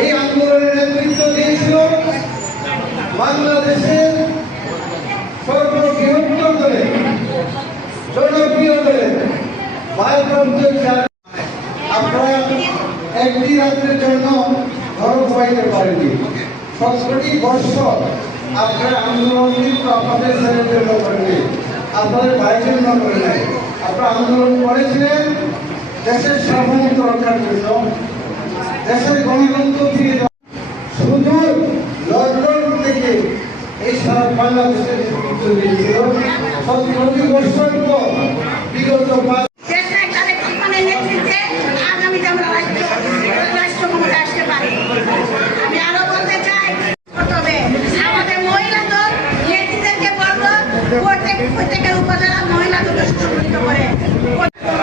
এই আন্দোলনের নেতৃত্ব দিয়েছিল বাংলাদেশের সর্ববৃহত্তর দলের জনপ্রিয় দলের ভারপ্রাপ্ত। আপনারা একটি রাত্রের জন্য ঘর পাইতে পারেনি, 17টি বর্ষ আপনারা আন্দোলন কিন্তু আপনাদের ছেলের জন্য করেনি, আপনাদের ভাইয়ের জন্য করে নাই। আপনারা আন্দোলন করেছিলেন দেশের সার্বভৌমত্ব রক্ষার জন্য, দেশের গণতন্ত্র ফিরে যাওয়া। শুধু লন্ডন থেকে এই সারা বাংলাদেশের নেতৃত্ব দিয়েছিল 17টি বর্ষের পর বিগত